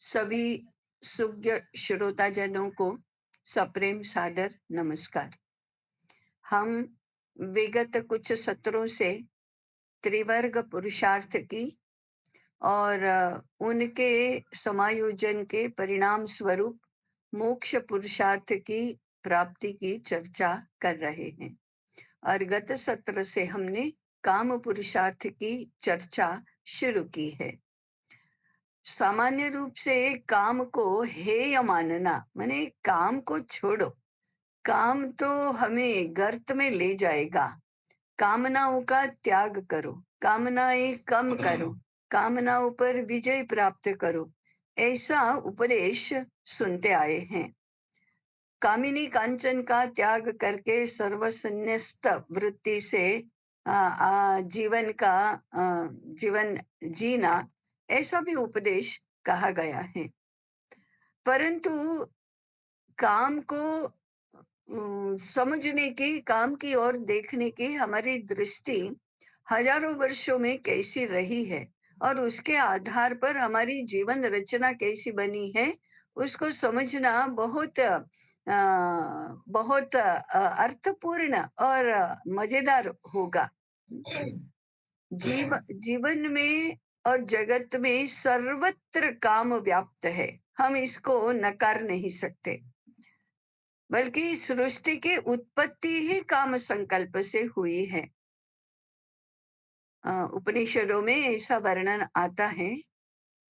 सभी सुज्ञ श्रोताजनों को सप्रेम सादर नमस्कार। हम विगत कुछ सत्रों से त्रिवर्ग पुरुषार्थ की और उनके समायोजन के परिणाम स्वरूप मोक्ष पुरुषार्थ की प्राप्ति की चर्चा कर रहे हैं और गत सत्र से हमने काम पुरुषार्थ की चर्चा शुरू की है। सामान्य रूप से काम को हेय मानना माने काम को छोड़ो, काम तो हमें गर्त में ले जाएगा, कामनाओं का त्याग करो, कामनाएं कम करो, कामनाओं पर विजय प्राप्त करो, ऐसा उपदेश सुनते आए हैं। कामिनी कांचन का त्याग करके सर्वसन्यस्त वृत्ति से जीवन जीना, ऐसा भी उपदेश कहा गया है। परंतु काम को समझने की, काम की ओर देखने की हमारी दृष्टि हजारों वर्षों में कैसी रही है और उसके आधार पर हमारी जीवन रचना कैसी बनी है, उसको समझना बहुत अर्थपूर्ण और मजेदार होगा। जीवन में और जगत में सर्वत्र काम व्याप्त है, हम इसको नकार नहीं सकते, बल्कि सृष्टि की उत्पत्ति ही काम संकल्प से हुई है। उपनिषदों में ऐसा वर्णन आता है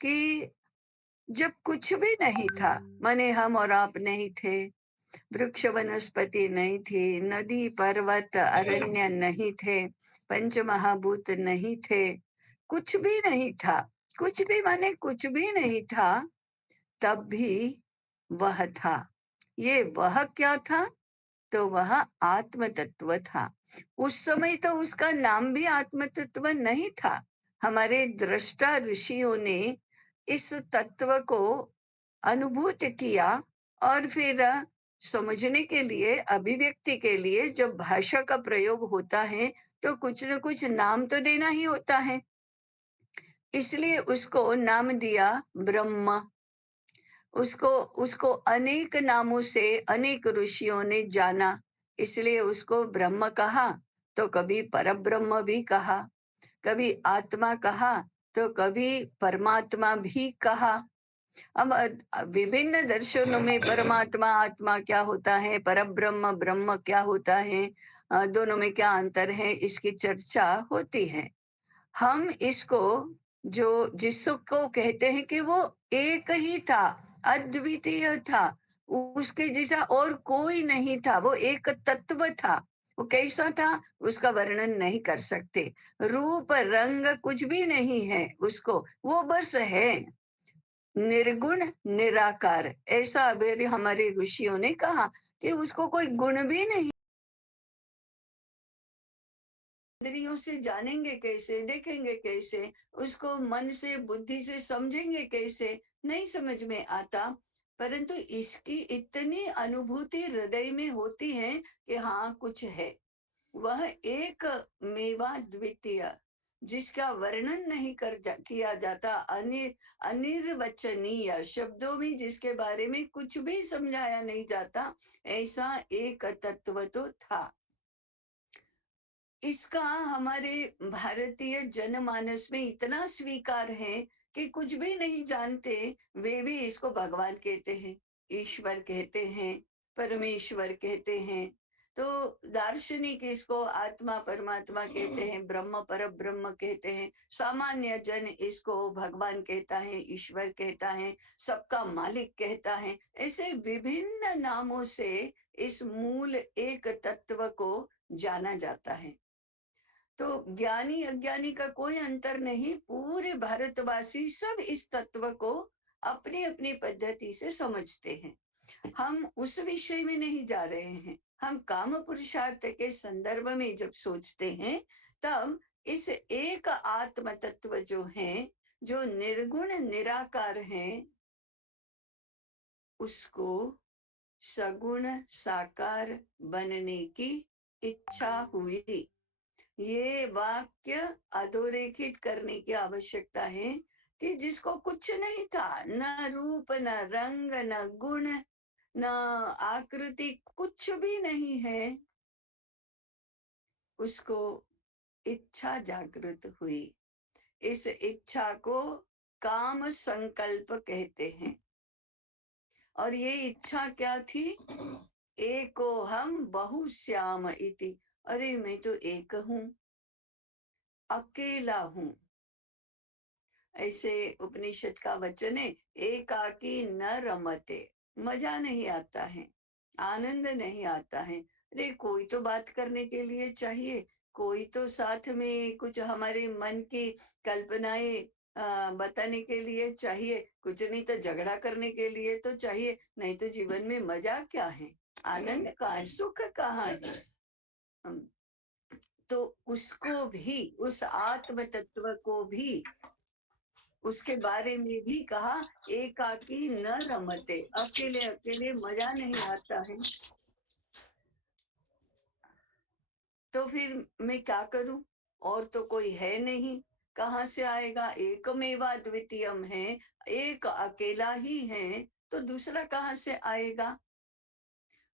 कि जब कुछ भी नहीं था, माने हम और आप नहीं थे, वृक्ष वनस्पति नहीं थी, नदी पर्वत अरण्य नहीं थे, पंच महाभूत नहीं थे, कुछ भी नहीं था, कुछ भी माने कुछ भी नहीं था, तब भी वह था। ये वह क्या था? तो वह आत्म तत्व था। उस समय तो उसका नाम भी आत्म तत्व नहीं था। हमारे दृष्टा ऋषियों ने इस तत्व को अनुभूत किया और फिर समझने के लिए, अभिव्यक्ति के लिए जब भाषा का प्रयोग होता है तो कुछ न कुछ नाम तो देना ही होता है। इसलिए उसको नाम दिया ब्रह्म। उसको उसको अनेक नामों से अनेक ऋषियों ने जाना, इसलिए उसको ब्रह्म कहा। तो कभी परब्रह्म भी कहा, कभी आत्मा कहा, तो कभी परमात्मा भी कहा। अब विभिन्न दर्शनों में परमात्मा आत्मा क्या होता है, परब्रह्म ब्रह्म क्या होता है, दोनों में क्या अंतर है, इसकी चर्चा होती है। हम इसको जिसको कहते हैं कि वो एक ही था, अद्वितीय था, उसके जैसा और कोई नहीं था, वो एक तत्व था। वो कैसा था उसका वर्णन नहीं कर सकते, रूप रंग कुछ भी नहीं है उसको, वो बस है, निर्गुण निराकार। ऐसा अभी हमारे ऋषियों ने कहा कि उसको कोई गुण भी नहीं। इंद्रियों से जानेंगे कैसे, देखेंगे कैसे, उसको मन से बुद्धि से समझेंगे कैसे, नहीं समझ में आता। परंतु इसकी इतनी अनुभूति हृदय में होती है कि हाँ कुछ है। वह एक मेवा द्वितीय, जिसका वर्णन नहीं किया जाता, अनिर्वचनीय शब्दों में जिसके बारे में कुछ भी समझाया नहीं जाता, ऐसा एक तत्व तो था। इसका हमारे भारतीय जनमानस में इतना स्वीकार है कि कुछ भी नहीं जानते वे भी इसको भगवान कहते हैं, ईश्वर कहते हैं, परमेश्वर कहते हैं। तो दार्शनिक इसको आत्मा परमात्मा कहते हैं, ब्रह्म पर ब्रह्म कहते हैं, सामान्य जन इसको भगवान कहता है, ईश्वर कहता है, सबका मालिक कहता है। ऐसे विभिन्न नामों से इस मूल एक तत्व को जाना जाता है। तो ज्ञानी अज्ञानी का कोई अंतर नहीं, पूरे भारतवासी सब इस तत्व को अपनी अपनी पद्धति से समझते हैं। हम उस विषय में नहीं जा रहे हैं। हम काम पुरुषार्थ के संदर्भ में जब सोचते हैं, तब इस एक आत्म तत्व जो है, जो निर्गुण निराकार है, उसको सगुण साकार बनने की इच्छा हुई। ये वाक्य अधोरेखित करने की आवश्यकता है। कि जिसको कुछ नहीं था, न रूप, न रंग, न गुण, न आकृति, कुछ भी नहीं है, उसको इच्छा जागृत हुई। इस इच्छा को काम संकल्प कहते हैं। और ये इच्छा क्या थी? एको हम बहुश्याम इति। अरे मैं तो एक हूं, अकेला हूं। ऐसे उपनिषद का वचन है, एकाकी न रमते। मजा नहीं आता है, आनंद नहीं आता है। अरे कोई तो बात करने के लिए चाहिए, कोई तो साथ में कुछ हमारे मन की कल्पनाएं बताने के लिए चाहिए, कुछ नहीं तो झगड़ा करने के लिए तो चाहिए, नहीं तो जीवन में मजा क्या है, आनंद कहाँ है, सुख कहाँ है? हम- तो उसको भी, उस आत्म तत्व को भी, उसके बारे में भी कहा, एकाकी न रमते। अकेले अकेले मजा नहीं आता है। तो फिर मैं क्या करूं? और तो कोई है नहीं, कहाँ से आएगा? एकमेवा द्वितीयम है, एक अकेला ही है, तो दूसरा कहाँ से आएगा?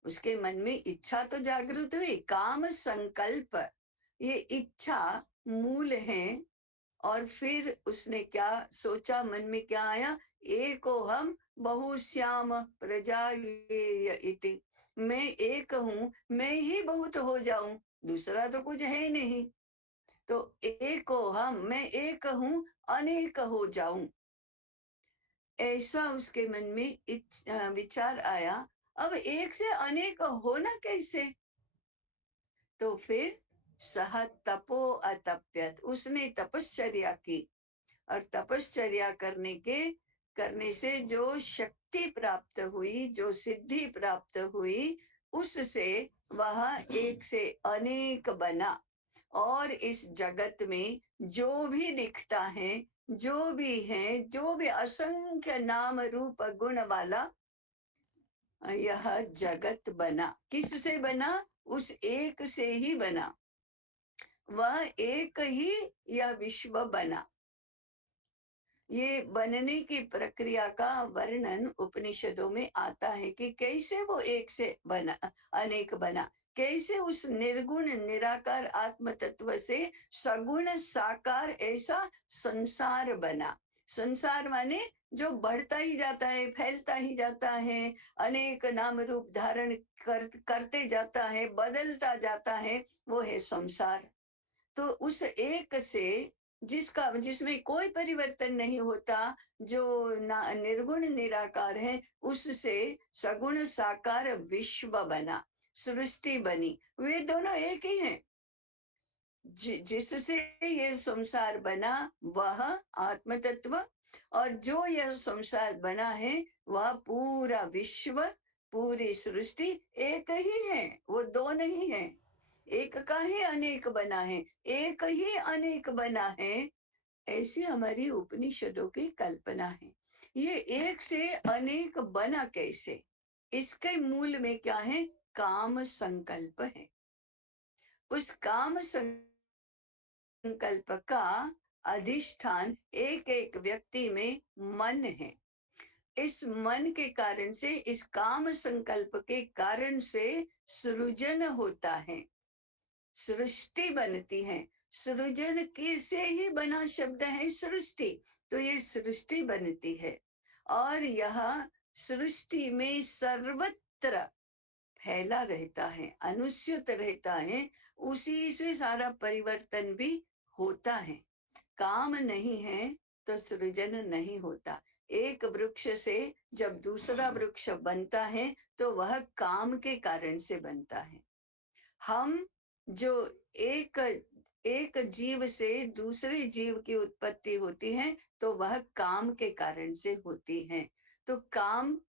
उसके मन में इच्छा तो जागृत हुई, काम संकल्प, ये इच्छा मूल है। और फिर उसने क्या सोचा, मन में क्या आया? एको हम बहुश्याम प्रजा ये इति। मैं एक हूं, मैं ही बहुत हो जाऊं, दूसरा तो कुछ है नहीं। तो एको हम, मैं एक हूं, अनेक हो जाऊं, ऐसा उसके मन में विचार आया। अब एक से अनेक होना कैसे? तो फिर सह तपो अतप्यत, उसने तपश्चर्या की। और तपश्चर्या करने से जो शक्ति प्राप्त हुई, जो सिद्धि प्राप्त हुई, उससे वह एक से अनेक बना। और इस जगत में जो भी दिखता है, जो भी है, जो भी असंख्य नाम रूप गुण वाला यह जगत बना, किससे बना? उस एक से ही बना। वह एक ही यह विश्व बना। ये बनने की प्रक्रिया का वर्णन उपनिषदों में आता है कि कैसे वो एक से बना, अनेक बना, कैसे उस निर्गुण निराकार आत्म तत्व से सगुण साकार ऐसा संसार बना। संसार माने जो बढ़ता ही जाता है, फैलता ही जाता है, अनेक नाम रूप धारण करते जाता है, बदलता जाता है, वो है संसार। तो उस एक से, जिसमें कोई परिवर्तन नहीं होता, जो निर्गुण निराकार है, उससे सगुण साकार विश्व बना, सृष्टि बनी। वे दोनों एक ही हैं। जिससे ये संसार बना वह आत्म तत्व, और जो यह संसार बना है वह पूरा विश्व, पूरी सृष्टि एक ही है, वो दो नहीं है। एक का ही अनेक बना है, एक ही अनेक बना है, ऐसी हमारी उपनिषदों की कल्पना है। ये एक से अनेक बना कैसे? इसके मूल में क्या है? काम संकल्प है। उस काम संकल्प का अधिष्ठान एक एक व्यक्ति में मन है। इस मन के कारण से, इस काम संकल्प के कारण से सृजन होता है, सृष्टि बनती है। सृजन की से ही बना शब्द है सृष्टि, तो ये सृष्टि बनती है। और यह सृष्टि में सर्वत्र फैला रहता है, अनुस्यूत रहता है, उसी से सारा परिवर्तन भी होता है। काम नहीं है तो सृजन नहीं होता। एक वृक्ष से जब दूसरा वृक्ष बनता है तो वह काम के कारण से बनता है। हम जो एक एक जीव से दूसरे जीव की उत्पत्ति होती है तो वह काम के कारण से होती है। तो काम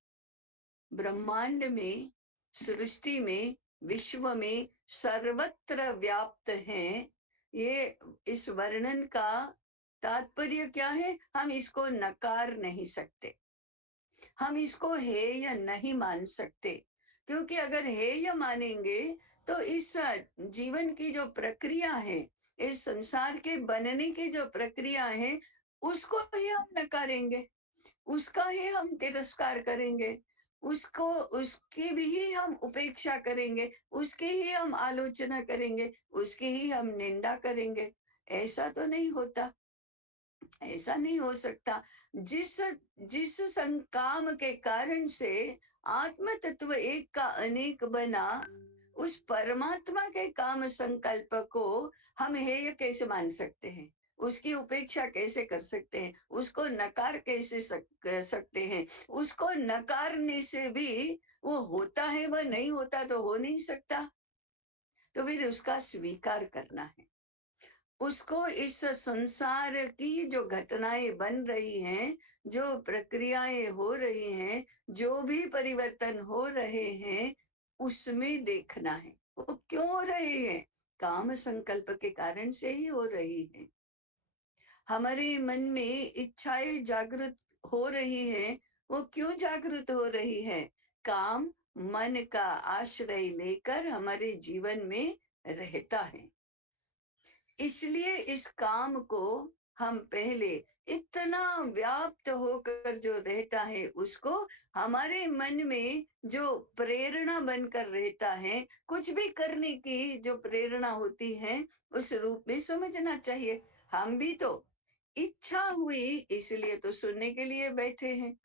ब्रह्मांड में, सृष्टि में, विश्व में सर्वत्र व्याप्त है। ये इस वर्णन का तात्पर्य क्या है? हम इसको नकार नहीं सकते, हम इसको हेय नहीं मान सकते, क्योंकि अगर हेय मानेंगे तो इस जीवन की जो प्रक्रिया है, इस संसार के बनने की जो प्रक्रिया है, उसको ही हम नकारेंगे, उसका ही हम तिरस्कार करेंगे, उसको उसकी भी हम उपेक्षा करेंगे, उसकी ही हम आलोचना करेंगे, उसकी ही हम निंदा करेंगे। ऐसा तो नहीं होता, ऐसा नहीं हो सकता। जिस जिस संकाम के कारण से आत्म तत्व एक का अनेक बना, उस परमात्मा के काम संकल्प को हम हेय कैसे मान सकते हैं? उसकी उपेक्षा कैसे कर सकते हैं? उसको नकार कैसे सकते हैं? उसको नकारने से भी वो होता है, वह नहीं होता तो हो नहीं सकता। तो फिर उसका स्वीकार करना है। उसको इस संसार की जो घटनाएं बन रही हैं, जो प्रक्रियाएं हो रही हैं, जो भी परिवर्तन हो रहे हैं, उसमें देखना है। वो क्यों हो रहे हैं? काम संकल्प के कारण से ही हो रही है। हमारे मन में इच्छाएं जागृत हो रही है, वो क्यों जागृत हो रही है? काम मन का आश्रय लेकर हमारे जीवन में रहता है। इसलिए इस काम को हम पहले इतना व्याप्त होकर जो रहता है, उसको हमारे मन में जो प्रेरणा बनकर रहता है, कुछ भी करने की जो प्रेरणा होती है, उस रूप में समझना चाहिए। हम भी तो इच्छा हुई इसलिए तो सुनने के लिए बैठे हैं।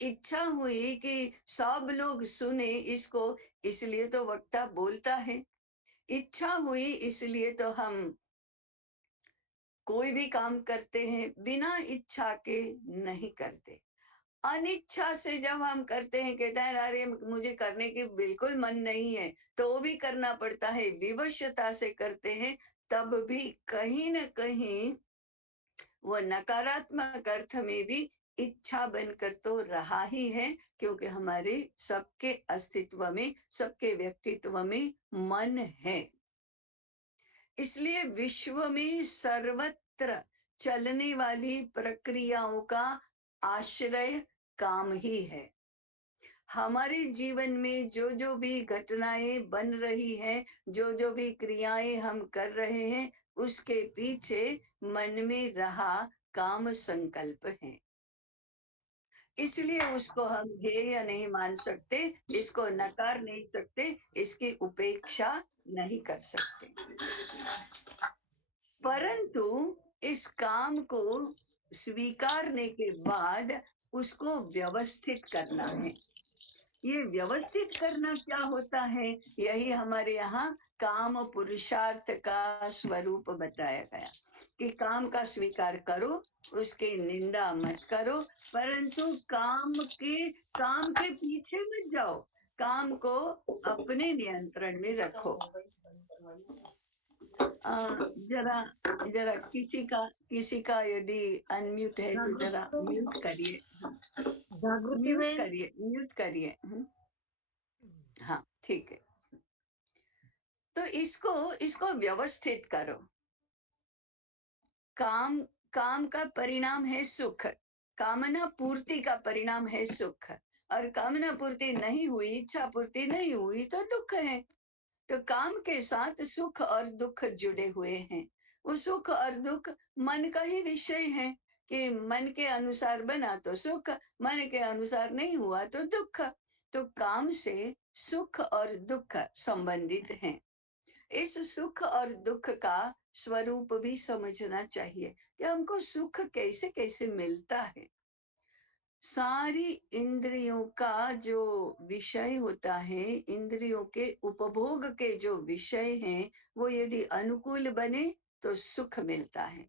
इच्छा हुई कि सब लोग सुने इसको, इसलिए तो वक्ता बोलता है। इच्छा हुई इसलिए तो हम कोई भी काम करते हैं, बिना इच्छा के नहीं करते। अनिच्छा से जब हम करते हैं, कहता है अरे मुझे करने की बिल्कुल मन नहीं है, तो वो भी करना पड़ता है। विवशता से करते हैं, तब भी कहीं न कहीं वो नकारात्मक अर्थ में भी इच्छा बनकर तो रहा ही है, क्योंकि हमारे सबके अस्तित्व में, सबके व्यक्तित्व में मन है। इसलिए विश्व में सर्वत्र चलने वाली प्रक्रियाओं का आश्रय काम ही है। हमारे जीवन में जो भी घटनाएं बन रही हैं, जो भी क्रियाएं हम कर रहे हैं, उसके पीछे मन में रहा काम संकल्प है। इसलिए उसको हम हेय नहीं मान सकते, इसको नकार नहीं सकते, इसकी उपेक्षा नहीं कर सकते। परंतु इस काम को स्वीकारने के बाद उसको व्यवस्थित करना है। ये व्यवस्थित करना क्या होता है? यही हमारे यहाँ काम पुरुषार्थ का स्वरूप बताया गया कि काम का स्वीकार करो, उसकी निंदा मत करो, परंतु काम के पीछे मत जाओ, काम को अपने नियंत्रण में रखो। जरा जरा किसी का यदि अनम्यूट है तो जरा म्यूट करिए। हाँ, जागृति बहन। म्यूट करिए। हाँ, ठीक है। तो इसको व्यवस्थित करो। काम काम का परिणाम है सुख, कामना पूर्ति का परिणाम है सुख, और कामना पूर्ति नहीं हुई, इच्छा पूर्ति नहीं हुई तो दुख है। तो काम के साथ सुख और दुख जुड़े हुए हैं। वो सुख और दुख मन का ही विषय है कि मन के अनुसार बना तो सुख, मन के अनुसार नहीं हुआ तो दुख। तो काम से सुख और दुख संबंधित हैं। इस सुख और दुख का स्वरूप भी समझना चाहिए कि हमको सुख कैसे कैसे मिलता है। सारी इंद्रियों का जो विषय होता है, इंद्रियों के उपभोग के जो विषय हैं, वो यदि अनुकूल बने तो सुख मिलता है,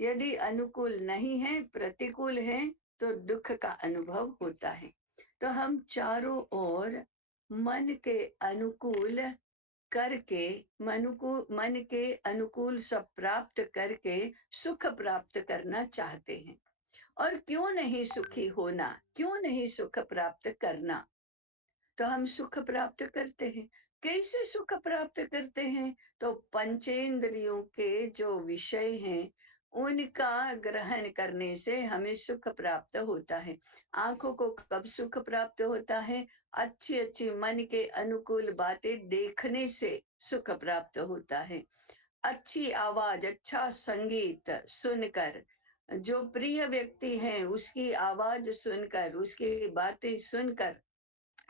यदि अनुकूल नहीं है, प्रतिकूल है, तो दुख का अनुभव होता है। तो हम चारों ओर मन के अनुकूल करके, मन के अनुकूल सब प्राप्त करके सुख प्राप्त करना चाहते हैं। और क्यों नहीं सुखी होना, क्यों नहीं सुख प्राप्त करना? तो हम सुख प्राप्त करते हैं। कैसे सुख प्राप्त करते हैं? तो पंचेंद्रियों के जो विषय हैं, उनका ग्रहण करने से हमें सुख प्राप्त होता है। आंखों को कब सुख प्राप्त होता है? अच्छी अच्छी मन के अनुकूल बातें देखने से सुख प्राप्त होता है। अच्छी आवाज, अच्छा संगीत सुनकर, जो प्रिय व्यक्ति है उसकी आवाज सुनकर, उसकी बातें सुनकर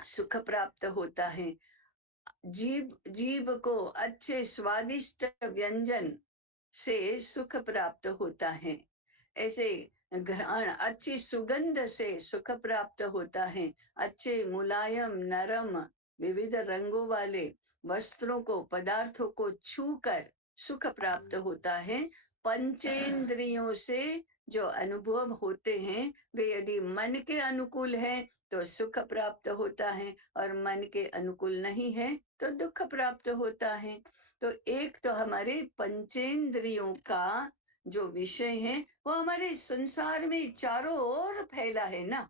सुख प्राप्त होता है। जीभ जीभ को अच्छे स्वादिष्ट व्यंजन से सुख प्राप्त होता है। ऐसे घ्राण अच्छी सुगंध से सुख प्राप्त होता है। अच्छे मुलायम नरम विविध रंगों वाले वस्त्रों को, पदार्थों को छूकर सुख प्राप्त होता है। पंचेंद्रियों से जो अनुभव होते हैं वे यदि मन के अनुकूल है तो सुख प्राप्त होता है, और मन के अनुकूल नहीं है तो दुख प्राप्त होता है। तो एक तो हमारे पंचेंद्रियों का जो विषय है वो हमारे संसार में चारों ओर फैला है ना।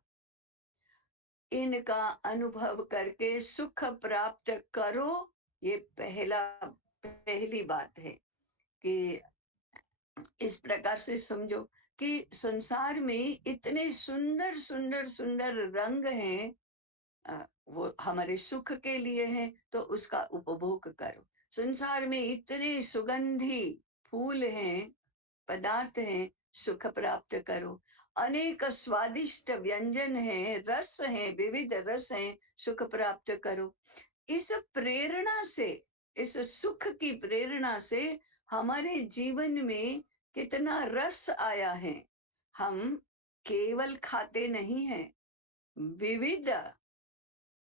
इनका अनुभव करके सुख प्राप्त करो, ये पहली बात है कि इस प्रकार से समझो कि संसार में इतने सुंदर सुंदर सुंदर रंग हैं, वो हमारे सुख के लिए है तो उसका उपभोग करो। संसार में इतने सुगंधी फूल हैं, पदार्थ हैं, सुख प्राप्त करो। अनेक स्वादिष्ट व्यंजन हैं, रस हैं, विविध रस हैं, सुख प्राप्त करो। इस प्रेरणा से, इस सुख की प्रेरणा से हमारे जीवन में कितना रस आया है। हम केवल खाते नहीं हैं, विविध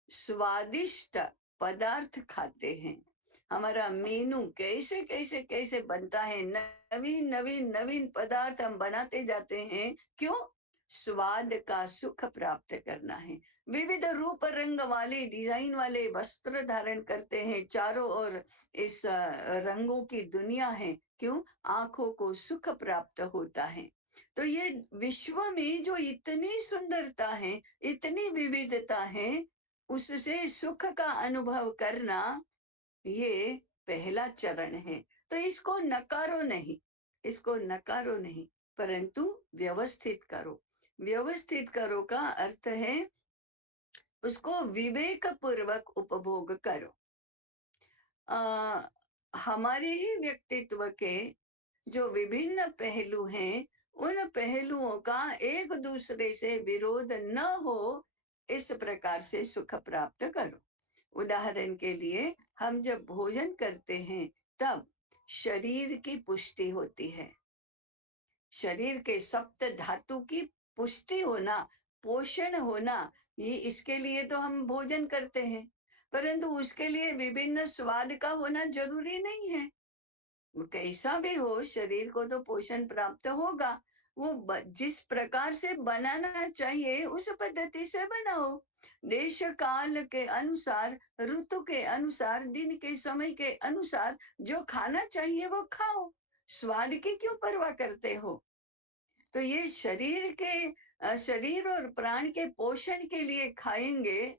स्वादिष्ट पदार्थ खाते हैं। हमारा मेनू कैसे कैसे कैसे बनता है, नवीन नवीन नवीन पदार्थ हम बनाते जाते हैं। क्यों? स्वाद का सुख प्राप्त करना है। विविध रूप रंग वाले डिजाइन वाले वस्त्र धारण करते हैं, चारों ओर इस रंगों की दुनिया है। क्यों? आंखों को सुख प्राप्त होता है। तो ये विश्व में जो इतनी सुंदरता है, इतनी विविधता है, उससे सुख का अनुभव करना ये पहला चरण है। तो इसको नकारो नहीं, इसको नकारो नहीं, परंतु व्यवस्थित करो। व्यवस्थित करो का अर्थ है उसको विवेक पूर्वक उपभोग करो। हमारे ही व्यक्तित्व के जो विभिन्न पहलू हैं, उन पहलुओं का एक दूसरे से विरोध न हो, इस प्रकार से सुख प्राप्त करो। उदाहरण के लिए हम जब भोजन करते हैं तब शरीर की पुष्टि होती है। शरीर के सप्त धातु की पुष्टि होना, पोषण होना, ये इसके लिए तो हम भोजन करते हैं, परंतु उसके लिए विभिन्न स्वाद का होना जरूरी नहीं है। कैसा भी हो, शरीर को तो पोषण प्राप्त होगा। वो जिस प्रकार से बनाना चाहिए उस पद्धति से बनाओ। देश काल के अनुसार, ऋतु के अनुसार, दिन के समय के अनुसार जो खाना चाहिए वो खाओ। स्वाद की क्यों परवाह करते हो? तो ये शरीर और प्राण के पोषण के लिए खाएंगे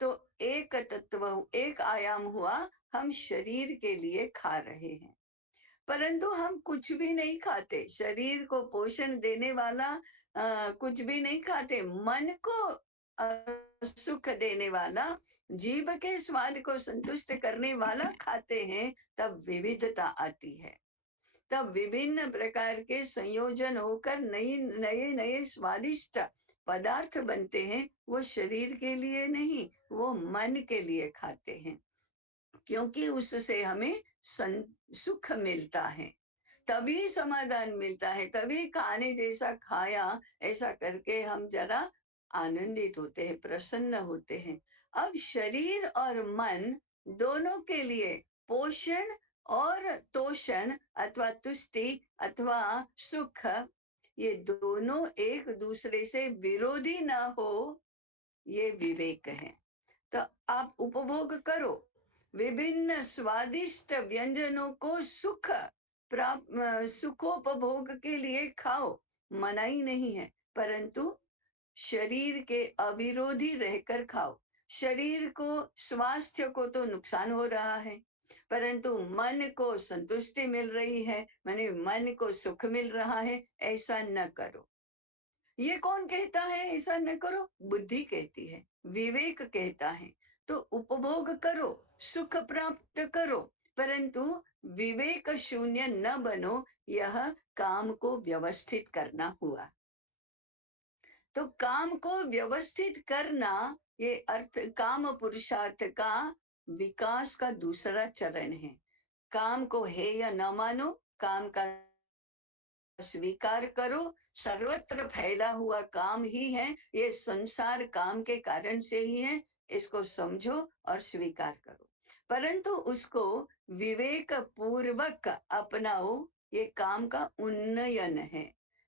तो एक तत्व, एक आयाम हुआ, हम शरीर के लिए खा रहे हैं। परंतु हम कुछ भी नहीं खाते, शरीर को पोषण देने वाला कुछ भी नहीं खाते। मन को सुख देने वाला, जीभ के स्वाद को संतुष्ट करने वाला खाते हैं, तब विविधता आती है। तब विभिन्न प्रकार के संयोजन होकर नए नए नए स्वादिष्ट पदार्थ बनते हैं। वो शरीर के लिए नहीं, वो मन के लिए खाते हैं, क्योंकि उससे हमें सुख मिलता है, तभी समाधान मिलता है, तभी खाने जैसा खाया ऐसा करके हम जरा आनंदित होते हैं, प्रसन्न होते हैं। अब शरीर और मन दोनों के लिए पोषण और तोषण अथवा तुष्टि अथवा सुख, ये दोनों एक दूसरे से विरोधी ना हो, ये विवेक है। तो आप उपभोग करो, विभिन्न स्वादिष्ट व्यंजनों को सुखोपभोग के लिए खाओ, मनाही नहीं है, परंतु शरीर के अविरोधी रहकर खाओ। शरीर को, स्वास्थ्य को तो नुकसान हो रहा है, परंतु मन को संतुष्टि मिल रही है, माने मन को सुख मिल रहा है, ऐसा न करो। ये कौन कहता है ऐसा न करो? बुद्धि कहती है, विवेक कहता है। तो उपभोग करो, सुख प्राप्त करो, परंतु विवेक शून्य न बनो, यह काम को व्यवस्थित करना हुआ। तो काम को व्यवस्थित करना, ये अर्थ काम पुरुषार्थ का विकास का दूसरा चरण है। काम को है या न मानो, काम का स्वीकार करो, सर्वत्र फैला हुआ काम ही है, ये संसार काम के कारण से ही है, इसको समझो और स्वीकार करो। परंतु उसको विवेक पूर्वक अपनाओ, ये काम का उन्नयन है।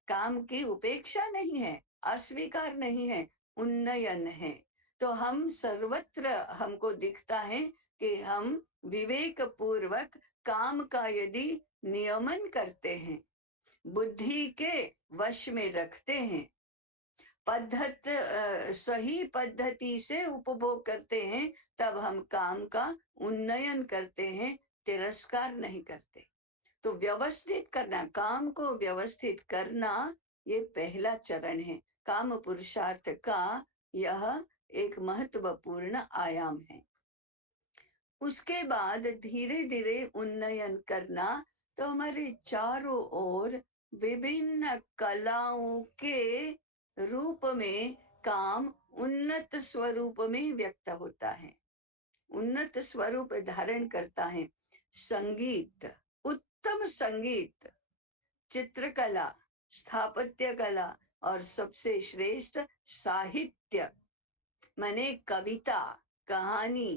काम की उपेक्षा नहीं है, अस्वीकार नहीं है, उन्नयन है। तो हम सर्वत्र हमको दिखता है कि हम विवेक पूर्वक काम का यदि नियमन करते हैं, बुद्धि के वश में रखते हैं, सही पद्धति से उपभोग करते हैं, तब हम काम का उन्नयन करते हैं, तिरस्कार नहीं करते। तो व्यवस्थित करना, काम को व्यवस्थित करना, ये पहला चरण है। काम पुरुषार्थ का यह एक महत्वपूर्ण आयाम है। उसके बाद धीरे धीरे उन्नयन करना, तो हमारे चारों ओर विभिन्न कलाओं के रूप में काम उन्नत स्वरूप में व्यक्त होता है, उन्नत स्वरूप धारण करता है। संगीत, उत्तम संगीत, चित्रकला, स्थापत्य कला और सबसे श्रेष्ठ साहित्य, माने कविता, कहानी,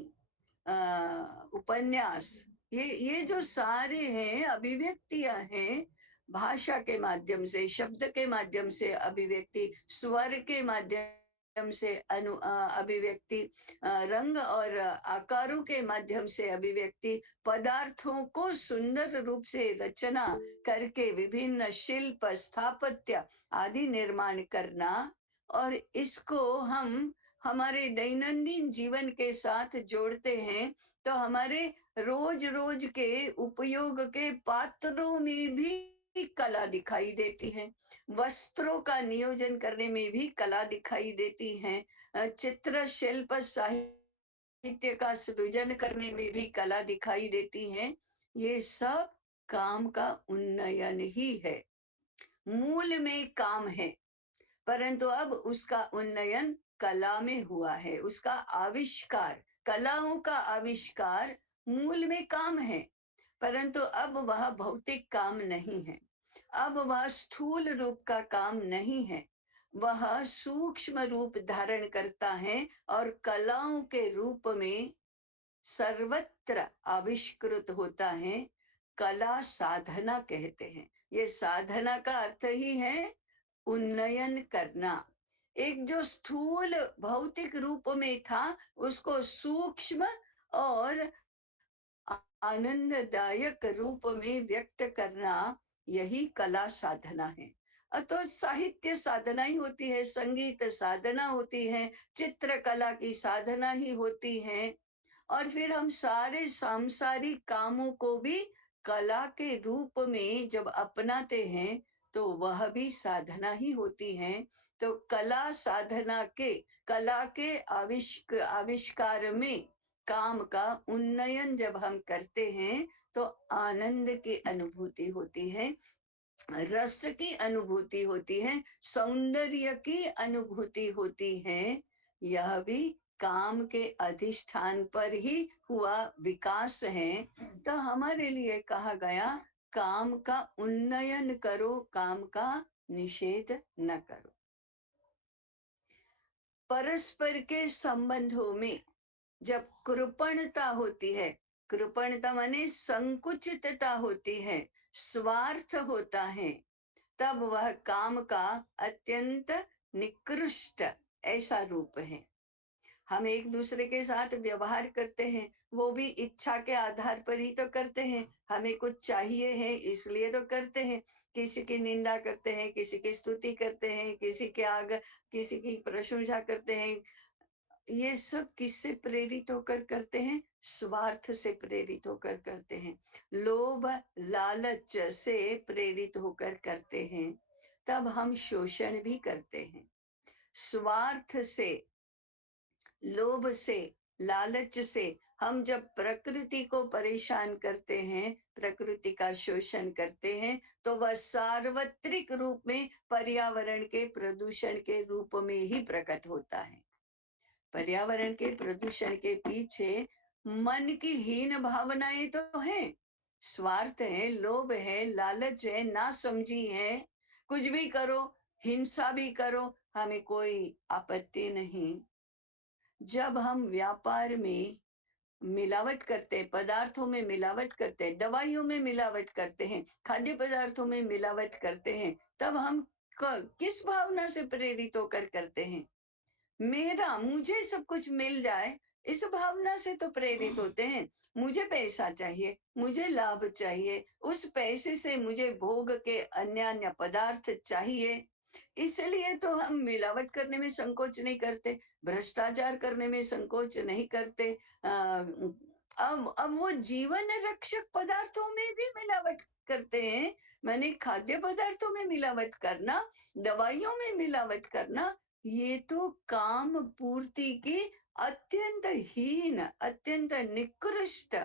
उपन्यास, ये जो सारे हैं अभिव्यक्तियां हैं, भाषा के माध्यम से, शब्द के माध्यम से अभिव्यक्ति, स्वर के माध्यम से अभिव्यक्ति, रंग और आकारों के माध्यम से अभिव्यक्ति, पदार्थों को सुंदर रूप से रचना करके विभिन्न शिल्प, स्थापत्य आदि निर्माण करना, और इसको हम हमारे दैनंदिन जीवन के साथ जोड़ते हैं, तो हमारे रोज रोज के उपयोग के पात्रों में भी कला दिखाई देती है, वस्त्रों का नियोजन करने में भी कला दिखाई देती है, चित्र शिल्प साहित्य का सृजन करने में भी कला दिखाई देती है। ये सब काम का उन्नयन ही है। मूल में काम है, परंतु अब उसका उन्नयन कला में हुआ है, उसका आविष्कार, कलाओं का आविष्कार मूल में काम है, परंतु अब वह भौतिक काम नहीं है, अब वह स्थूल रूप का काम नहीं है, वह सूक्ष्म रूप धारण करता है और कलाओं के रूप में सर्वत्र आविष्कृत होता है। कला साधना कहते हैं। ये साधना का अर्थ ही है उन्नयन करना। एक जो स्थूल भौतिक रूप में था, उसको सूक्ष्म और आनंददायक रूप में व्यक्त करना, यही कला साधना है। तो साहित्य साधना ही होती है, संगीत साधना होती है, चित्रकला की साधना ही होती है। और फिर हम सारे सांसारिक कामों को भी कला के रूप में जब अपनाते हैं, तो वह भी साधना ही होती है। तो कला साधना के, कला के आविष्कार में काम का उन्नयन जब हम करते हैं, तो आनंद की अनुभूति होती है, रस की अनुभूति होती है, सौंदर्य की अनुभूति होती है। यह भी काम के अधिष्ठान पर ही हुआ विकास है। तो हमारे लिए कहा गया, काम का उन्नयन करो, काम का निषेध न करो। परस्पर के संबंधों में जब कृपणता होती है, कृपणता माने संकुचितता होती है, स्वार्थ होता है, तब वह काम का अत्यंत निकृष्ट ऐसा रूप है। हम एक दूसरे के साथ व्यवहार करते हैं, वो भी इच्छा के आधार पर ही तो करते हैं, हमें कुछ चाहिए है इसलिए तो करते हैं। किसी की निंदा करते हैं, किसी की स्तुति करते हैं, किसी की प्रशंसा करते हैं। ये सब किससे प्रेरित होकर करते हैं? स्वार्थ से प्रेरित होकर करते हैं, लोभ लालच से प्रेरित होकर करते हैं। तब हम शोषण भी करते हैं। स्वार्थ से, लोभ से, लालच से हम जब प्रकृति को परेशान करते हैं, प्रकृति का शोषण करते हैं, तो वह सार्वत्रिक रूप में पर्यावरण के प्रदूषण के रूप में ही प्रकट होता है। पर्यावरण के प्रदूषण के पीछे मन की हीन भावनाएं तो हैं, स्वार्थ है, लोभ है, लालच है, नासमझी है। कुछ भी करो, हिंसा भी करो, हमें कोई आपत्ति नहीं। जब हम व्यापार में मिलावट करते हैं, पदार्थों में मिलावट करते हैं, दवाइयों में मिलावट करते हैं, खाद्य पदार्थों में मिलावट करते हैं, तब हम किस भावना से प्रेरित होकर करते हैं? मेरा, मुझे सब कुछ मिल जाए, इस भावना से तो प्रेरित होते हैं। मुझे पैसा चाहिए, मुझे लाभ चाहिए, उस पैसे से मुझे भोग के अन्य-अन्य पदार्थ चाहिए। इसलिए तो हम मिलावट करने में संकोच नहीं करते, भ्रष्टाचार करने में संकोच नहीं करते। अब वो जीवन रक्षक पदार्थों में भी मिलावट करते हैं। माने खाद्य पदार्थों में मिलावट करना, दवाइयों में मिलावट करना, ये तो काम पूर्ति की अत्यंत हीन, अत्यंत निकृष्ट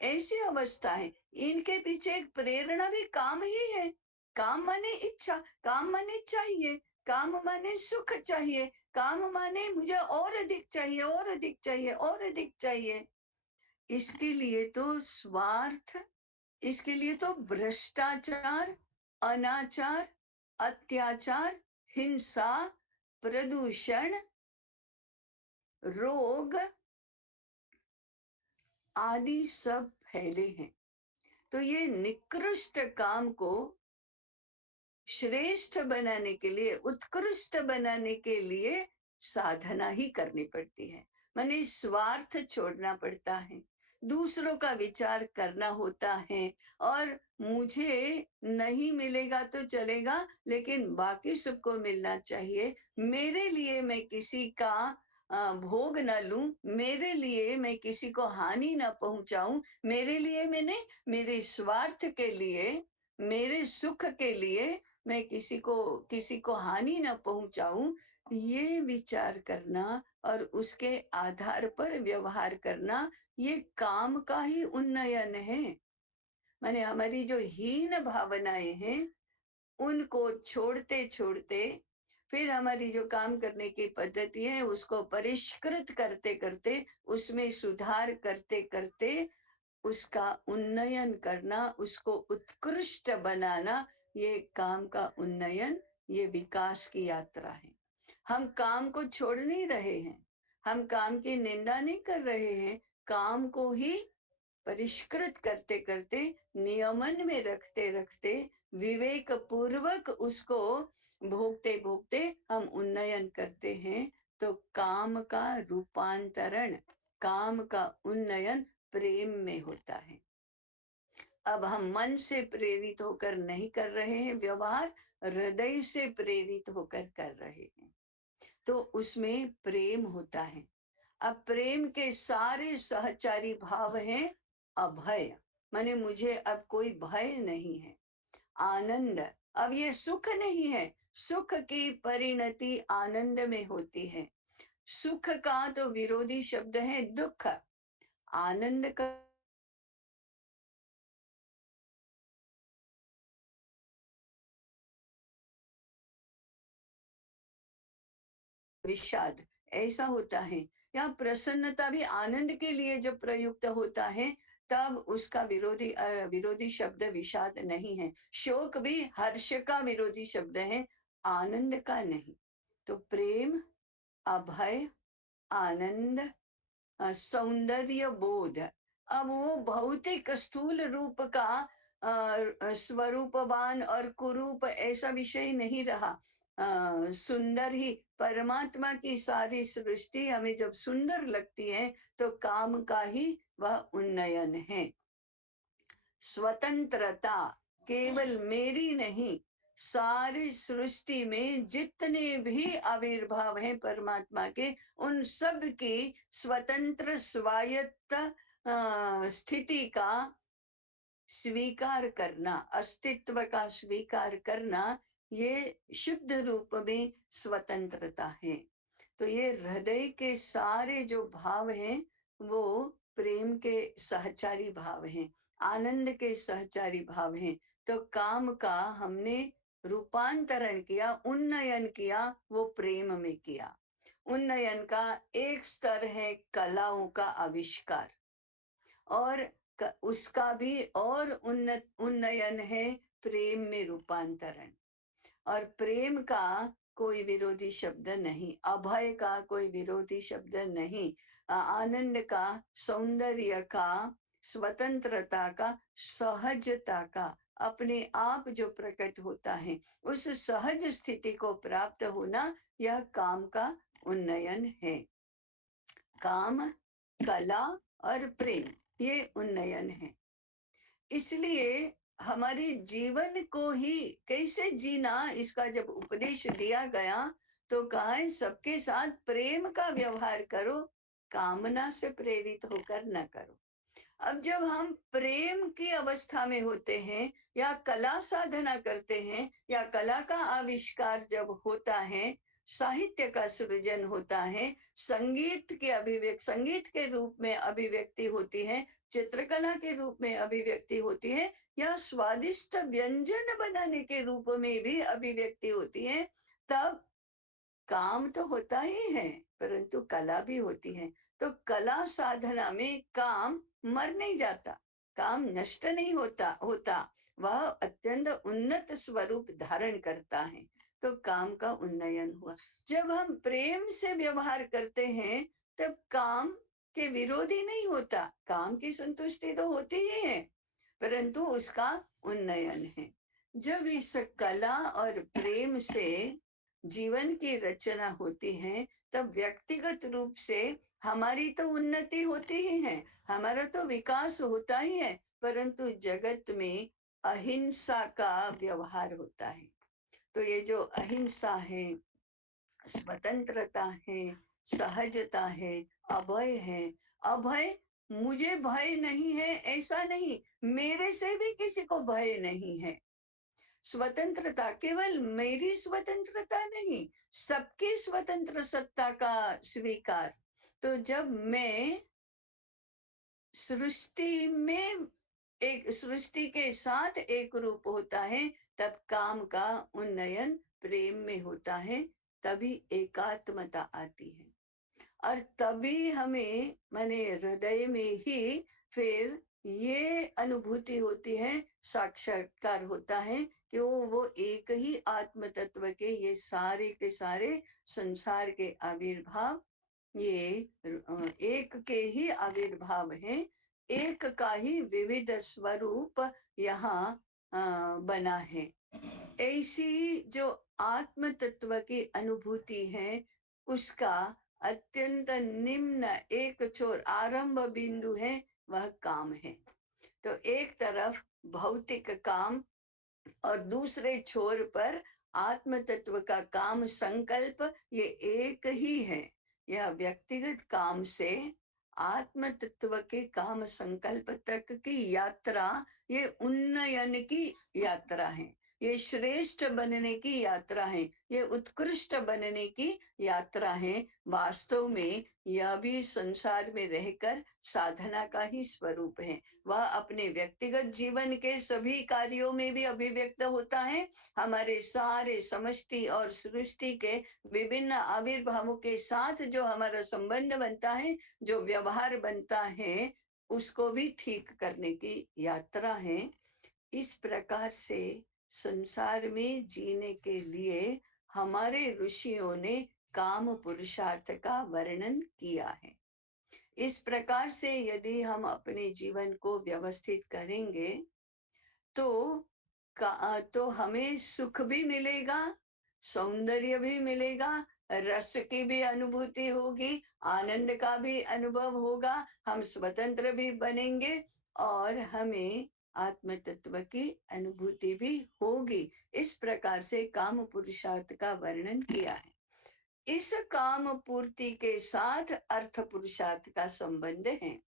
ऐसी अवस्था है। इनके पीछे एक प्रेरणा भी काम ही है। काम माने इच्छा, काम माने चाहिए, काम माने सुख चाहिए, काम माने मुझे और अधिक चाहिए, और अधिक चाहिए, और अधिक चाहिए। इसके लिए तो स्वार्थ, इसके लिए तो भ्रष्टाचार, अनाचार, अत्याचार, हिंसा, प्रदूषण, रोग आदि सब फैले हैं। तो ये निकृष्ट काम को श्रेष्ठ बनाने के लिए, उत्कृष्ट बनाने के लिए साधना ही करनी पड़ती है। माने स्वार्थ छोड़ना पड़ता है, दूसरों का विचार करना होता है, और मुझे नहीं मिलेगा तो चलेगा, लेकिन बाकी सबको मिलना चाहिए। मेरे लिए मैं किसी का भोग न लूं, मेरे लिए मैं किसी को हानि न पहुंचाऊं, मेरे लिए मैंने, मेरे स्वार्थ के लिए, मेरे सुख के लिए मैं किसी को हानि न पहुंचाऊं, ये विचार करना और उसके आधार पर व्यवहार करना, ये काम का ही उन्नयन है। माने हमारी जो हीन भावनाएं हैं, उनको छोड़ते छोड़ते फिर हमारी जो काम करने की पद्धति है, उसको परिष्कृत करते करते, उसमें सुधार करते करते, उसका उन्नयन करना, उसको उत्कृष्ट बनाना, ये काम का उन्नयन, ये विकास की यात्रा है। हम काम को छोड़ नहीं रहे हैं, हम काम की निंदा नहीं कर रहे हैं, काम को ही परिष्कृत करते करते, नियमन में रखते रखते, विवेक पूर्वक उसको भोगते भोगते हम उन्नयन करते हैं। तो काम का रूपांतरण, काम का उन्नयन प्रेम में होता है। अब हम मन से प्रेरित होकर नहीं कर रहे हैं व्यवहार, हृदय से प्रेरित होकर कर रहे हैं, तो उसमें प्रेम होता है। अब प्रेम के सारे सहचारी भाव हैं। अभय, माने मुझे अब कोई भय नहीं है। आनंद, अब ये सुख नहीं है, सुख की परिणति आनंद में होती है। सुख का तो विरोधी शब्द है दुख। आनंद का विषाद ऐसा होता है। यहाँ प्रसन्नता भी आनंद के लिए जब प्रयुक्त होता है, तब उसका विरोधी शब्द विषाद नहीं है। शोक भी हर्ष का विरोधी शब्द है, आनंद का नहीं। तो प्रेम, अभय, आनंद, सौंदर्य बोध। अब वो भौतिक स्थूल रूप का स्वरूपवान और कुरूप ऐसा विषय नहीं रहा। सुंदर ही, परमात्मा की सारी सृष्टि हमें जब सुंदर लगती है, तो काम का ही वह उन्नयन है। स्वतंत्रता केवल मेरी नहीं, सारी सृष्टि में जितने भी आविर्भाव हैं परमात्मा के, उन सब की स्वतंत्र स्वायत्त स्थिति का स्वीकार करना, अस्तित्व का स्वीकार करना, ये शुद्ध रूप में स्वतंत्रता है। तो ये हृदय के सारे जो भाव हैं वो प्रेम के सहचारी भाव हैं, आनंद के सहचारी भाव हैं। तो काम का हमने रूपांतरण किया, उन्नयन किया, वो प्रेम में किया। उन्नयन का एक स्तर है कलाओं का आविष्कार, और उसका भी और उन्नयन है प्रेम में रूपांतरण। और प्रेम का कोई विरोधी शब्द नहीं, अभय का कोई विरोधी शब्द नहीं, आनंद का, सौंदर्य का, स्वतंत्रता का, सहजता का, अपने आप जो प्रकट होता है, उस सहज स्थिति को प्राप्त होना, यह काम का उन्नयन है। काम, कला और प्रेम, ये उन्नयन है। इसलिए हमारे जीवन को ही कैसे जीना, इसका जब उपदेश दिया गया तो कहा है सबके साथ प्रेम का व्यवहार करो, कामना से प्रेरित होकर न करो। अब जब हम प्रेम की अवस्था में होते हैं या कला साधना करते हैं या कला का आविष्कार जब होता है, साहित्य का सृजन होता है, संगीत की अभिव्यक्ति, संगीत के रूप में अभिव्यक्ति होती है, चित्रकला के रूप में अभिव्यक्ति होती है, या स्वादिष्ट व्यंजन बनाने के रूप में भी अभिव्यक्ति होती है, तब काम तो होता ही है परंतु कला भी होती है। तो कला साधना में काम मर नहीं जाता, काम नष्ट नहीं होता, वह अत्यंत उन्नत स्वरूप धारण करता है। तो काम का उन्नयन हुआ। जब हम प्रेम से व्यवहार करते हैं तब काम के विरोधी नहीं होता, काम की संतुष्टि तो होती ही है परंतु उसका उन्नयन है। जब इस कला और प्रेम से जीवन की रचना होती है तब व्यक्तिगत रूप से हमारी तो उन्नति होती ही है, हमारा तो विकास होता ही है, परंतु जगत में अहिंसा का व्यवहार होता है। तो ये जो अहिंसा है, स्वतंत्रता है, सहजता है, अभय है। अभय, मुझे भय नहीं है ऐसा नहीं, मेरे से भी किसी को भय नहीं है। स्वतंत्रता केवल मेरी स्वतंत्रता नहीं, सबकी स्वतंत्र सत्ता का स्वीकार। तो जब मैं सृष्टि में एक सृष्टि के साथ एक रूप होता है तब काम का उन्नयन प्रेम में होता है, तभी एकात्मता आती है। और तभी हमें माने हृदय में ही फिर ये अनुभूति होती है, साक्षात्कार होता है कि वो एक ही आत्म तत्व के ये सारे के सारे संसार के आविर्भाव, ये एक के ही आविर्भाव हैं, एक का ही विविध स्वरूप यहाँ बना है। ऐसी जो आत्म तत्व की अनुभूति है उसका अत्यंत निम्न एक छोर आरंभ बिंदु है, वह काम है। तो एक तरफ भौतिक काम और दूसरे छोर पर आत्म तत्व का काम संकल्प, ये एक ही है। यह व्यक्तिगत काम से आत्म तत्व के काम संकल्प तक की यात्रा, ये उन्नयन की यात्रा है, ये श्रेष्ठ बनने की यात्रा है, ये उत्कृष्ट बनने की यात्रा है। वास्तव में यह भी संसार में रहकर साधना का ही स्वरूप है। वह अपने व्यक्तिगत जीवन के सभी कार्यों में भी अभिव्यक्त होता है, हमारे सारे समष्टि और सृष्टि के विभिन्न आविर्भावों के साथ जो हमारा संबंध बनता है, जो व्यवहार बनता है, उसको भी ठीक करने की यात्रा है। इस प्रकार से संसार में जीने के लिए हमारे ऋषियों ने काम पुरुषार्थ का वर्णन किया है। इस प्रकार से यदि हम अपने जीवन को व्यवस्थित करेंगे तो हमें सुख भी मिलेगा, सौंदर्य भी मिलेगा, रस की भी अनुभूति होगी, आनंद का भी अनुभव होगा, हम स्वतंत्र भी बनेंगे और हमें आत्म तत्व की अनुभूति भी होगी। इस प्रकार से काम पुरुषार्थ का वर्णन किया है। इस काम पूर्ति के साथ अर्थ पुरुषार्थ का संबंध है।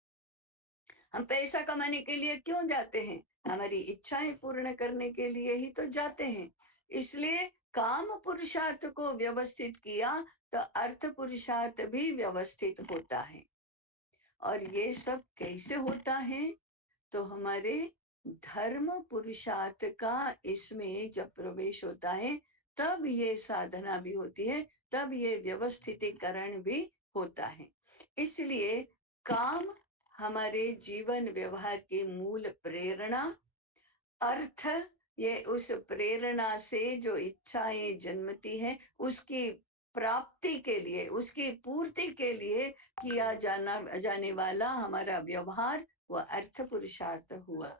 हम पैसा कमाने के लिए क्यों जाते हैं? हमारी इच्छाएं पूर्ण करने के लिए ही तो जाते हैं। इसलिए काम पुरुषार्थ को व्यवस्थित किया तो अर्थ पुरुषार्थ भी व्यवस्थित होता है। और ये सब कैसे होता है? तो हमारे धर्म पुरुषार्थ का इसमें जब प्रवेश होता है तब ये साधना भी होती है, तब ये व्यवस्थितीकरण भी होता है। इसलिए काम हमारे जीवन व्यवहार की मूल प्रेरणा, अर्थ ये उस प्रेरणा से जो इच्छाएं जन्मती हैं उसकी प्राप्ति के लिए, उसकी पूर्ति के लिए किया जाने वाला हमारा व्यवहार वह अर्थ पुरुषार्थ हुआ।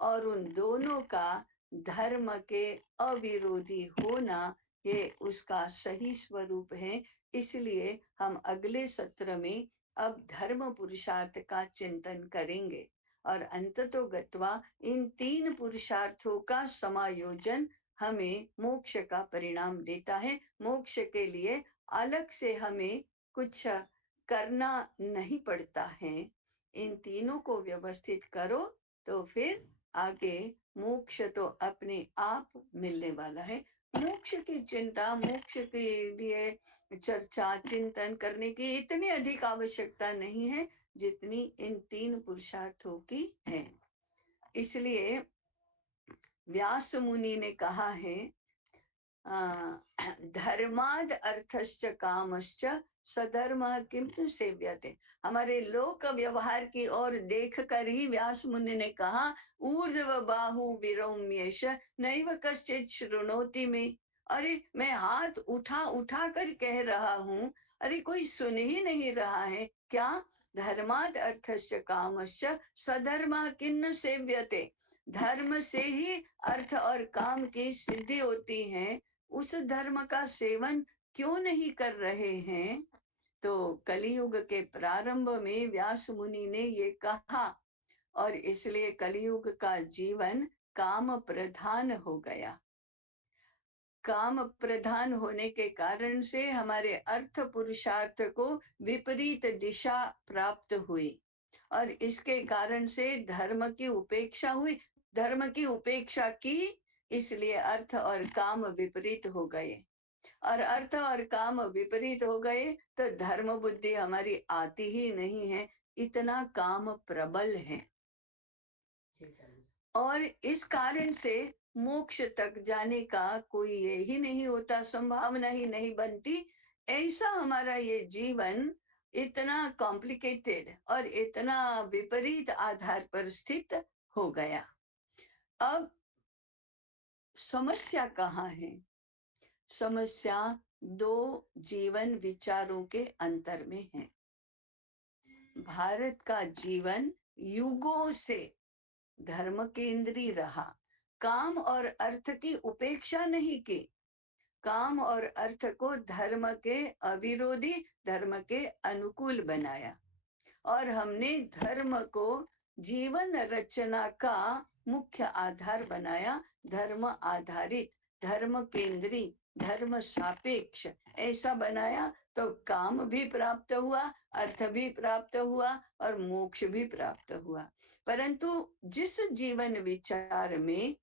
और उन दोनों का धर्म के अविरोधी होना ये उसका सही स्वरूप है। इसलिए हम अगले सत्र में अब धर्म पुरुषार्थ का चिंतन करेंगे और अंततोगत्वा इन तीन पुरुषार्थों का समायोजन हमें मोक्ष का परिणाम देता है। मोक्ष के लिए अलग से हमें कुछ करना नहीं पड़ता है। इन तीनों को व्यवस्थित करो तो फिर आगे मोक्ष तो अपने आप मिलने वाला है। मोक्ष की चिंता, मोक्ष के लिए चर्चा चिंतन करने की इतनी अधिक आवश्यकता नहीं है जितनी इन तीन पुरुषार्थों की है। इसलिए व्यास मुनि ने कहा है, धर्माद अर्थश्च कामश्च सधर्म किंतु सेव्यते। हमारे लोक व्यवहार की ओर देख कर ही व्यास मुनि ने कहा, ऊर्ध्व बाहु विरौम्येश नैव कश्चित् शृणोति मे। अरे मैं हाथ उठा उठा कर कह रहा हूँ, अरे कोई सुन ही नहीं रहा है क्या? धर्माद अर्थश्च कामश्च सधर्म किन्न सेव्यते। धर्म से ही अर्थ और काम की सिद्धि होती है, उस धर्म का सेवन क्यों नहीं कर रहे हैं? तो कलियुग के प्रारंभ में व्यास मुनि ने ये कहा और इसलिए कलियुग का जीवन काम प्रधान हो गया। काम प्रधान होने के कारण से हमारे अर्थ पुरुषार्थ को विपरीत दिशा प्राप्त हुई और इसके कारण से धर्म की उपेक्षा हुई। धर्म की उपेक्षा की, इसलिए अर्थ और काम विपरीत हो गए और अर्थ और काम विपरीत हो गए तो धर्म बुद्धि हमारी आती ही नहीं है, इतना काम प्रबल है। और इस कारण से मोक्ष तक जाने का कोई ये ही नहीं होता, संभावना ही नहीं बनती। ऐसा हमारा ये जीवन इतना कॉम्प्लिकेटेड और इतना विपरीत आधार पर स्थित हो गया। अब समस्या कहाँ है? समस्या दो जीवन विचारों के अंतर में है। भारत का जीवन युगों से धर्म केंद्री रहा, काम और अर्थ की उपेक्षा नहीं की। काम और अर्थ को धर्म के अविरोधी, धर्म के अनुकूल बनाया और हमने धर्म को जीवन रचना का मुख्य आधार बनाया। धर्म आधारित, धर्म केंद्री, धर्म सापेक्ष ऐसा बनाया तो काम भी प्राप्त हुआ, अर्थ भी प्राप्त हुआ और मोक्ष भी प्राप्त हुआ। परंतु जिस जीवन विचार में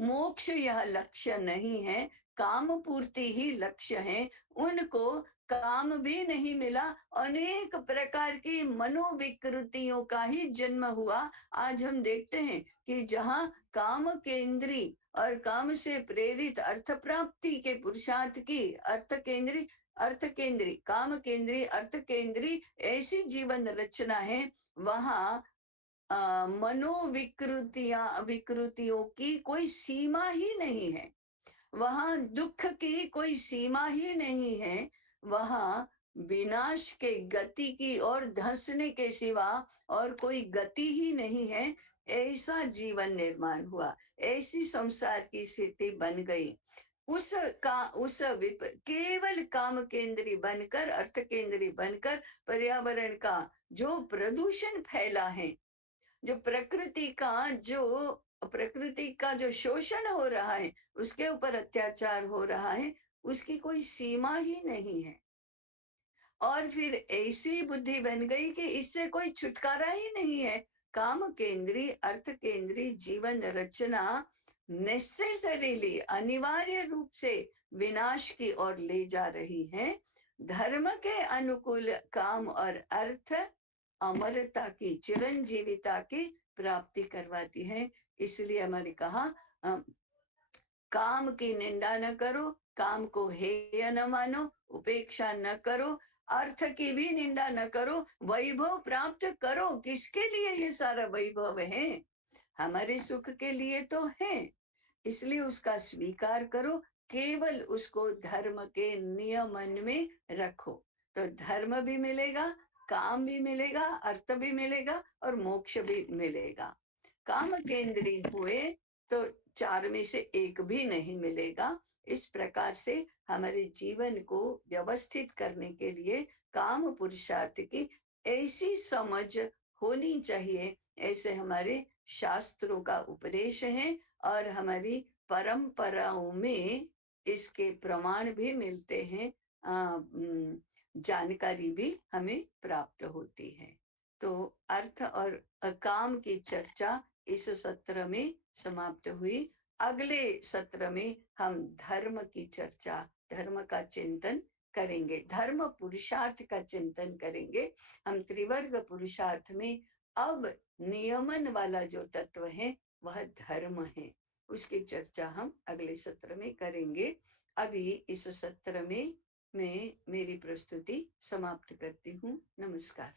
मोक्ष यह लक्ष्य नहीं है, काम पूर्ति ही लक्ष्य है, उनको काम भी नहीं मिला, अनेक प्रकार की मनोविकृतियों का ही जन्म हुआ। आज हम देखते हैं कि जहाँ काम केंद्री और काम से प्रेरित अर्थ प्राप्ति के पुरुषार्थ की अर्थ केंद्री काम केंद्री अर्थ केंद्री ऐसी जीवन रचना है, वहाँ विकृतियों की कोई सीमा ही नहीं है, वहां दुख की कोई सीमा ही नहीं है, वहां विनाश के गति की और धंसने के सिवा और कोई गति ही नहीं है। ऐसा जीवन निर्माण हुआ, ऐसी संसार की स्थिति बन गई। केवल काम केंद्री बनकर, अर्थ केंद्री बनकर पर्यावरण का जो प्रदूषण फैला है, जो प्रकृति का जो शोषण हो रहा है, उसके ऊपर अत्याचार हो रहा है, उसकी कोई सीमा ही नहीं है। और फिर ऐसी बुद्धि बन गई कि इससे कोई छुटकारा ही नहीं है। काम केंद्री अर्थ केंद्री जीवन रचना नेसेसरीली अनिवार्य रूप से विनाश की ओर ले जा रही हैं। धर्म के अनुकूल काम और अर्थ अमरता की, चिरंजीविता की प्राप्ति करवाती है। इसलिए हमारे कहा काम की निंदा न करो, काम को हेय न मानो, उपेक्षा न करो, अर्थ की भी निंदा न करो, वैभव प्राप्त करो। किसके लिए ये सारा वैभव है? हमारे सुख के लिए तो है, इसलिए उसका स्वीकार करो, केवल उसको धर्म के नियमन में रखो, तो धर्म भी मिलेगा, काम भी मिलेगा, अर्थ भी मिलेगा और मोक्ष भी मिलेगा। काम केंद्री हुए तो चार में से एक भी नहीं मिलेगा। इस प्रकार से हमारे जीवन को व्यवस्थित करने के लिए काम पुरुषार्थ की ऐसी समझ होनी चाहिए, ऐसे हमारे शास्त्रों का उपदेश है और हमारी परंपराओं में इसके प्रमाण भी मिलते हैं। जानकारी भी हमें प्राप्त होती है। तो अर्थ और काम की चर्चा इस सत्र में समाप्त हुई। अगले सत्र में हम धर्म की चर्चा, धर्म का चिंतन करेंगे, धर्म पुरुषार्थ का चिंतन करेंगे। हम त्रिवर्ग पुरुषार्थ में अब नियमन वाला जो तत्व है वह धर्म है, उसकी चर्चा हम अगले सत्र में करेंगे। अभी इस सत्र में मैं मेरी प्रस्तुति समाप्त करती हूँ। नमस्कार।